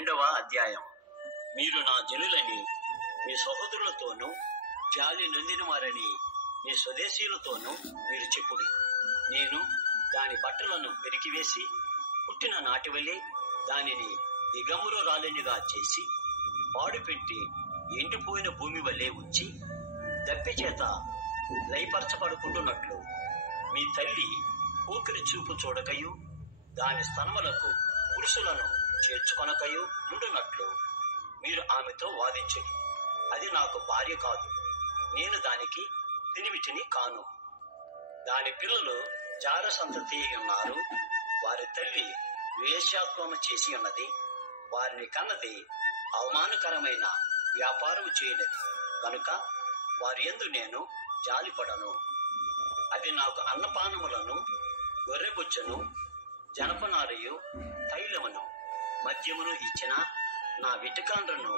2వ అధ్యాయం. మీరు నా జనులని మీ సహోదరులతోనూ జాలి నొందిన వారని మీ స్వదేశీయులతోనూ మీరు చెప్పుడి. నేను దాని బట్టలను పెరికివేసి పుట్టిన నాటివలే దానిని దిగంబరు రాలినిగా చేసి పాడుపెట్టి ఎండిపోయిన భూమి వలె ఉంచి దప్పి చేత లయపరచబడుకుంటున్నట్లు మీ తల్లి ఊపిరి చూపు చూడకయు దాని స్తనములకు పురుషులను చేర్చుకొనకయు ఉండునట్లు మీరు ఆమెతో వాదించండి. అది నాకు భార్య కాదు, నేను దానికి పెనిమిటిని కాను. దాని పిల్లలు జార సంతతి ఉన్నారు, వారి తల్లి వేశ్యాత్వము చేసి ఉన్నది, వారిని కన్నది అవమానకరమైన వ్యాపారము చేయనది కనుక వారి యందు నేను జాలిపడను. అది నాకు అన్నపానములను గొర్రెబొచ్చును జనపనారయు తైలమును మద్యమును ఇచ్చిన నా విటకాండ్రను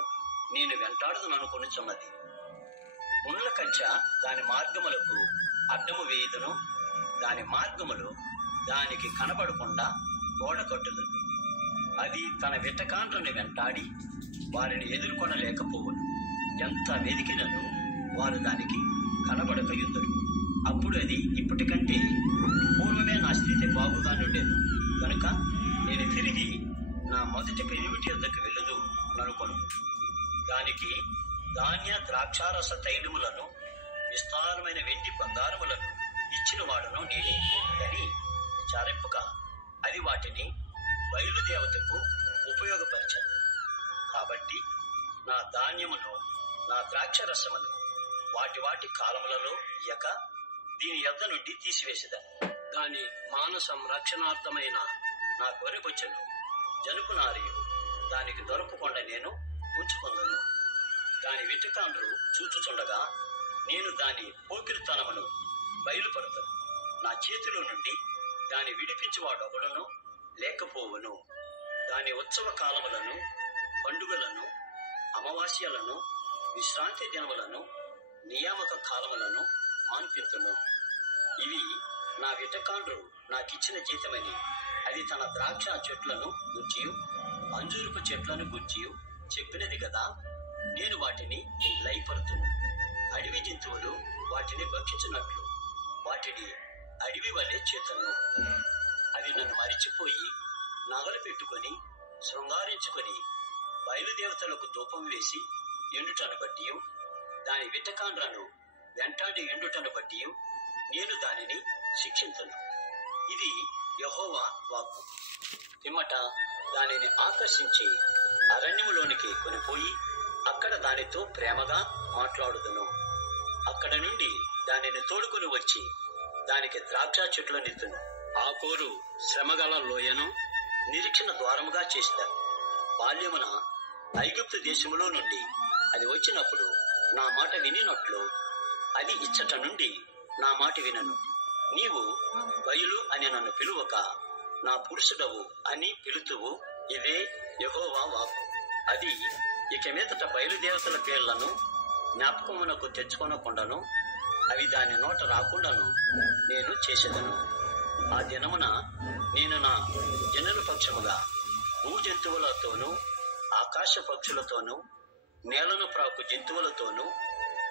నేను వెంటాడుదననుకొనుచున్నది. ముండ్ల కంచె దాని మార్గములకు అడ్డము వేయుదును, దాని మార్గములు దానికి కనబడకుండా గోడ కట్టుదును. అది తన విటకాండ్రను వెంటాడి వారిని ఎదుర్కొనలేకపోవును. ఎంత వెదికినను వారు దానికి కనబడకయుందురు. అప్పుడు అది ఇప్పటికంటే పూర్వమే నా స్థితి బాగుగా నుండేను కనుక నేను తిరిగి నా మొదటి పెనిమిటి వద్దకు వెళ్ళదు ననుకొను. దానికి ధాన్య ద్రాక్షారస తైలములను విస్తారమైన వెండి బంగారములను ఇచ్చిన వాడును నేనే అని విచారింపక అది వాటిని బయలుదేవతకు ఉపయోగపరిచాను. కాబట్టి నా ధాన్యమును నా ద్రాక్షరసమును వాటి వాటి కాలములలో ఇయ్యక దీని యొద్ద నుండి తీసివేసేదాను. దాని మాన సంరక్షణార్థమైన నా గొర్రెబొచ్చెను జనుపునారియు దానికి దొరకకుండా నేను ఉంచుకొందును. దాని విటకాండ్రు చూచుచుండగా నేను దాని పోకిరితనమును బయలుపడతాను. నా చేతిలో నుండి దాని విడిపించువాడొకడును లేకపోవును. దాని ఉత్సవ కాలములను, పండుగలను, అమావాస్యలను, విశ్రాంతి దినములను, నియామక కాలములను మాన్పింతును. ఇవి నా విటకాండ్రు నాకిచ్చిన జీతమని అది తన ద్రాక్ష చెట్లను గుర్చియు అంజూరపు చెట్లను గుర్చియు చెప్పినది కదా. నేను వాటిని లయపరుతును. అడవి జంతువులు వాటిని భక్షించినట్లు వాటిని అడవి వలె చేతను. అవి నన్ను మరిచిపోయి నగలు పెట్టుకొని శృంగారించుకొని బయలుదేవతలకు ధూపం వేసి ఎండుటను బట్టి దాని విటకాండ్రను వెంటాడి ఎండుటను బట్టి నేను దానిని శిక్షించను. ఇది యెహోవా వాక్కు. పిమ్మట దానిని ఆకర్షించి అరణ్యములోనికి కొనిపోయి అక్కడ దానితో ప్రేమగా మాట్లాడుదును. అక్కడ నుండి దానిని తోడుకొని వచ్చి దానికి ద్రాక్ష చెట్లనిత్తును. ఆకోరు శ్రమగల లోయను నిరీక్షణ ద్వారముగా చేసిదాను. బాల్యమున ఐగుప్తు దేశములో నుండి అది వచ్చినప్పుడు నా మాట వినినట్లు అది ఇచ్చట నుండి నా మాట వినను. నీవు బయలు అని నన్ను పిలువక నా పురుషుడవు అని పిలుతువు. ఇదే యెహోవా వాక్కు. అది ఇక మీదట బయలుదేవతల పేర్లను జ్ఞాపకమునకు తెచ్చుకొనకుండాను అవి దాని నోట రాకుండాను నేను చేసేదను. ఆ దినమున నేను నా జనుల పక్షముగా భూ జంతువులతోనూ ఆకాశ పక్షులతోనూ నేలను ప్రాకు జంతువులతోనూ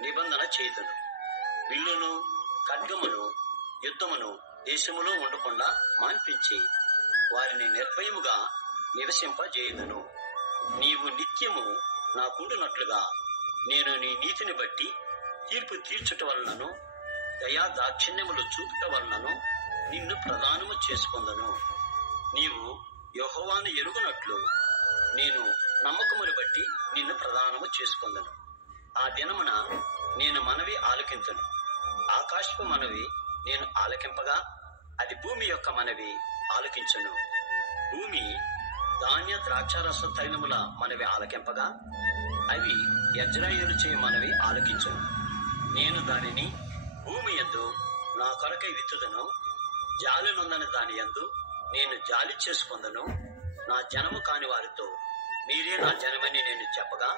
నిబంధన చేయుదును. విల్లును ఖడ్గమును యుద్ధమును దేశములో ఉండకుండా మాన్పించి వారిని నిర్భయముగా నివసింపజేయుదును. నీవు నిత్యము నాకుండునట్లుగా నేను నీ నీతిని బట్టి తీర్పు తీర్చుట వలనను దయా దాక్షిణ్యములు చూపుట వలనను నిన్ను ప్రదానము చేసుకొందును. నీవు యెహోవాను ఎరుగునట్లు నేను నమ్మకమును బట్టి నిన్ను ప్రదానము చేసుకొందును. ఆ దినమున నేను మనవి ఆలకింతును. ఆకాశపు మనవి నేను ఆలకింపగా అది భూమి యొక్క మనవి ఆలకించును. భూమి ధాన్య ద్రాక్షారస తైలముల మనవి ఆలకింపగా అవి యజ్రాయేలు చే మనవి ఆలకించును. నేను దానిని భూమి యందు నా కొరకై విత్తుదను. జాలి నొందని దాని యందు నేను జాలి చేసుకొందును. నా జనము కాని వారితో మీరే నా జనమని నేను చెప్పగా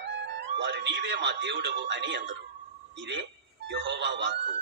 వారు నీవే మా దేవుడవు అని అందరు. ఇదే యెహోవా వాక్కు.